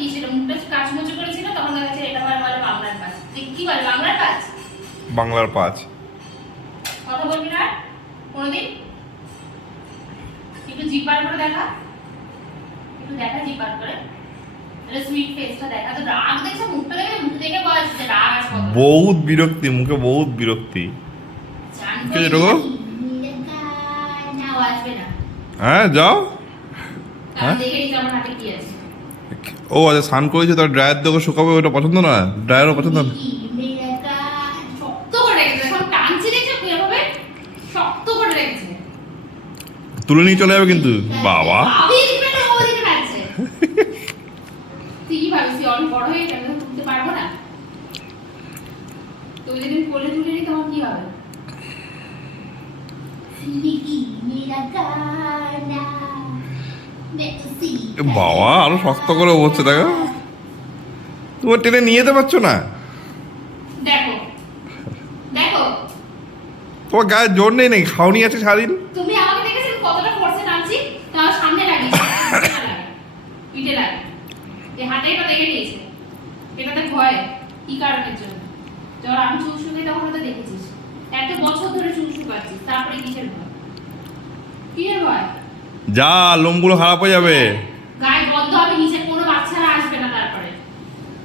দেখিয়েছিল, মুখটা কাচমুচো করেছিল, তখন দেখা যাচ্ছে এটা বলে বাংলার পাঁচ। কি বলে বাংলার পাঁচ? বাংলার 5। কথা বলবি না কোনোদিন? একটু জিপার করে দেখা, একটু দেখা জিপার করে, তাহলে সুইট ফেসটা দেখা। তো রাগ দেখছে, মুখটা দেখে, মুখ দেখে বয়স রাগ আছে কত। বহুত বিরক্তি, মুখে বহুত বিরক্তি। জান কে এরকম? না ও আসবে না, হ্যাঁ যাও। কারণ দেখে নিতে আমার হাতে কি আছে। ও আচ্ছা, স্নান করেছে তার ড্রায়ার দেখো শুকাবে, ওটা পছন্দ না, ড্রায়ারও পছন্দ না। শক্ত করে রেখেছে, এখন টানছি দেখছো কিভাবে শক্ত করে রেখেছে। তুলে নিয়ে চলে যাবে কিন্তু। বাবা তুই কি ভাবিস অনেক বড় হয়ে গেছে, আমি তুলতে পারবো না? তুই যদি কোলে তুলে নিই তখন কি হবে? বাবা আরো শক্ত করে বসছে, দেখো তোমার টেনে নিয়ে যেতে পারছো না। দেখো দেখো, তোমার গায়ে জোর নেই নাকি? খাওনি আছে সারাদিন। তুমি আমাকে দেখেছেন কতটা ফোর্সে টানছি, তার সামনে লাগিয়ে পিঠে লাগে, এই হাতে এটা দেখে নিয়েছে। এটাতে ভয় কি কারণের জন্য? যখন আমি চুল শুকাই তখন তো দেখেছিস, এত বছর ধরে চুল শুকাচ্ছিস, তারপরে কিসের ভয়? কি এর ভয়? যা, লোমগুলো খারাপ হয়ে যাবে। গায়ে গন্ধ হবে, নিচে কোনো বাচ্চারা আসবে না। তারপরে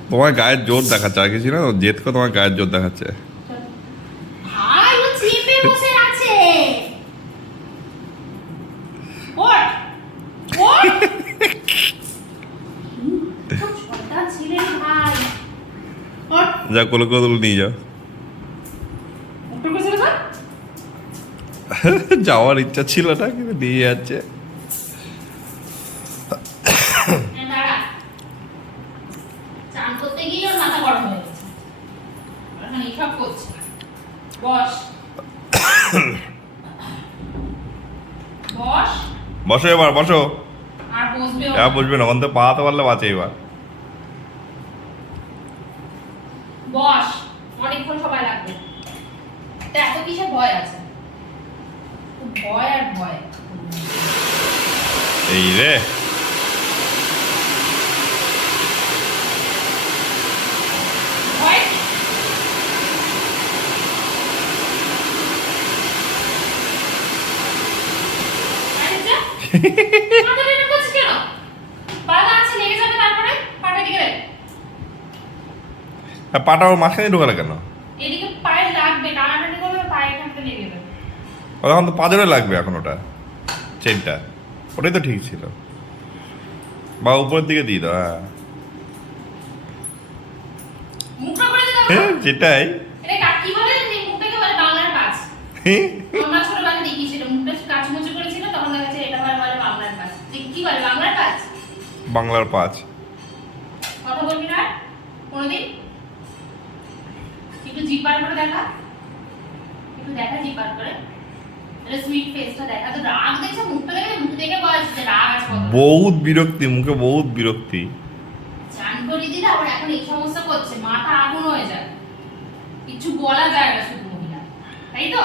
তোমার গায়ের জোর দেখাচ্ছে, আর কিছু না, জেদ করে তোমার গায়ের জোর দেখাচ্ছে। ভাই ও চেপে বসে আছে। ওঠ ওঠ, ছোটটা ছেলে রে ভাই, ওঠ। যা, কোলে কোলে তুলে নিয়ে যাও। উঠে বসে রে। যাওয়ার ইচ্ছা ছিল না, কিন্তু নিয়ে যাচ্ছে। দাঁড়া, চান করতে গিয়ে ওর মাথা গরম হয়ে গেছে, এখন এইসব করছে। বস বস, বসো এবার, বসো। আর বসবে এবার বুঝবে না, অন্ত পালাতে পারলে বাঁচে এবার। বস, অনেকক্ষণ সময় লাগবে। তা এত কিসের ভয় আছে? ভয় আর ভয়। এই রে, ভয় কি? আরে যা, মাথা টেনে করছিস কেন? বাধা আছে, লেগে যাবে, তারপরে পাটা দিকে রে। পাটা ওর মাঝখানে ঢোকালে কেন? এদিকে পায়ে লাগবে, টানাটানি করবে, পায়ে এখানটা লেগে যাবে। তখন তো পাঁজরে লাগবে এখন ওটা, চেনটা। ওটাই তো ঠিক ছিল। বা উপরের দিকে দিয়ে দাও। হ্যাঁ মুখটা করে দিতে হবে। হ্যাঁ, যেটাই। এটা কি বলে যে মুখটাকে বলে বাংলার পাঁচ। আমরা ছোটবেলায় দেখিয়েছিল, মুখটা কাচমুচো করেছিল, তখন দেখা যাচ্ছে এটা বলে বাংলার পাঁচ। কি বলে বাংলার পাঁচ? বাংলার 5। কথা বলবি না কোনোদিন? একটু জিপার করে দেখা, একটু দেখা জিপার করে, তাহলে সুইট ফেসটা দেখা। তো রাগ দেখছে, মুখটা দেখে, মুখ দেখে বয়স রাগ আছে কত। বহুত বিরক্তি, মুখে বহুত বিরক্তি। চান করে দিলে আবার এখন এই সমস্যা করছে, মাথা আগুন হয়ে যায়, কিছু বলা যায় না শুধু মহিলা, তাই তো?